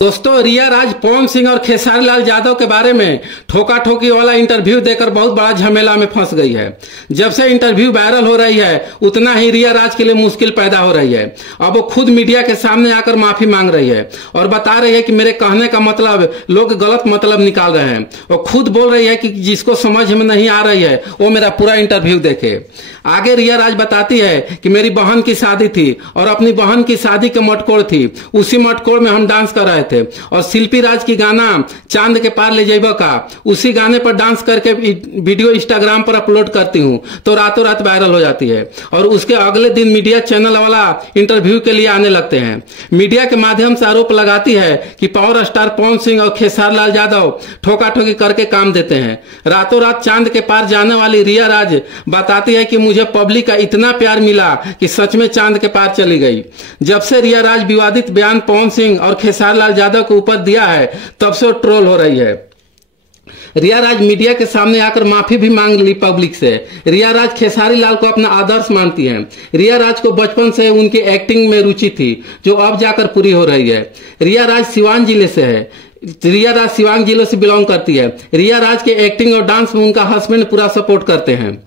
दोस्तों, रिया राज पवन सिंह और खेसारी लाल यादव के बारे में ठोका ठोकी वाला इंटरव्यू देकर बहुत बड़ा झमेला में फंस गई है। जब से इंटरव्यू वायरल हो रही है उतना ही रिया राज के लिए मुश्किल पैदा हो रही है। अब वो खुद मीडिया के सामने आकर माफी मांग रही है और बता रही है कि मेरे कहने का मतलब लोग गलत मतलब निकाल रहे हैं। वो खुद बोल रही है कि जिसको समझ में नहीं आ रही है वो मेरा पूरा इंटरव्यू देखे। आगे रिया राज बताती है कि मेरी बहन की शादी थी और अपनी बहन की शादी के मटकोर थी, उसी मटकोर में हम डांस कर रहे थे और शिल्पी राज की गाना चांद के पार ले जाइबा का उसी गाने पर डांस करके वीडियो इंस्टाग्राम पर अपलोड करती हूँ तो रातों रात वायरल हो जाती है और उसके अगले दिन मीडिया चैनल वाला इंटरव्यू के लिए आने लगते हैं। मीडिया के माध्यम से आरोप लगाती है कि पावर स्टार पवन सिंह और खेसारी लाल यादव ठोका ठोकी करके काम देते हैं। रातों रात चांद के पार जाने वाली रिया राज बताती है कि मुझे पब्लिक का इतना प्यार मिला कि सच में चांद के पार चली गई। जब से रिया राज विवादित बयान पवन सिंह और खेसारी लाल यादव के ऊपर दिया है तब से ट्रोल हो रही है। रिया राज मीडिया के सामने आकर माफी भी मांग ली पब्लिक से। रिया राज खेसारी लाल को अपना आदर्श मानती हैं। रिया राज को बचपन से उनकी एक्टिंग में रुचि थी जो अब जाकर पूरी हो रही है। रिया राज सिवान जिले से है। रिया राज सिवान जिले से बिलोंग करती है। रिया राज के एक्टिंग और डांस में उनका हस्बैंड पूरा सपोर्ट करते हैं।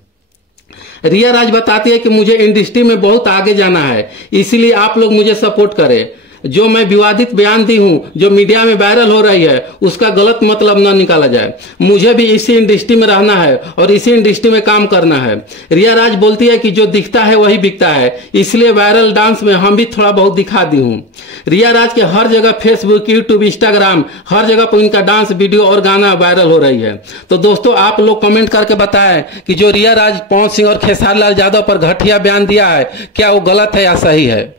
रिया राज बताती है कि मुझे इंडस्ट्री में बहुत आगे जाना है, इसीलिए आप लोग मुझे सपोर्ट करें। जो मैं विवादित बयान दी हूं जो मीडिया में वायरल हो रही है उसका गलत मतलब न निकाला जाए। मुझे भी इसी इंडस्ट्री में रहना है और इसी इंडस्ट्री में काम करना है। रिया राज बोलती है कि जो दिखता है वही बिकता है, इसलिए वायरल डांस में हम भी थोड़ा बहुत दिखा दी हूँ। रिया राज के हर जगह फेसबुक, यूट्यूब, इंस्टाग्राम हर जगह पर इनका डांस वीडियो और गाना वायरल हो रही है। तो दोस्तों, आप लोग कमेंट करके बताएं कि जो रिया राज पवन सिंह और खेसारी लाल यादव पर घटिया बयान दिया है क्या वो गलत है या सही है।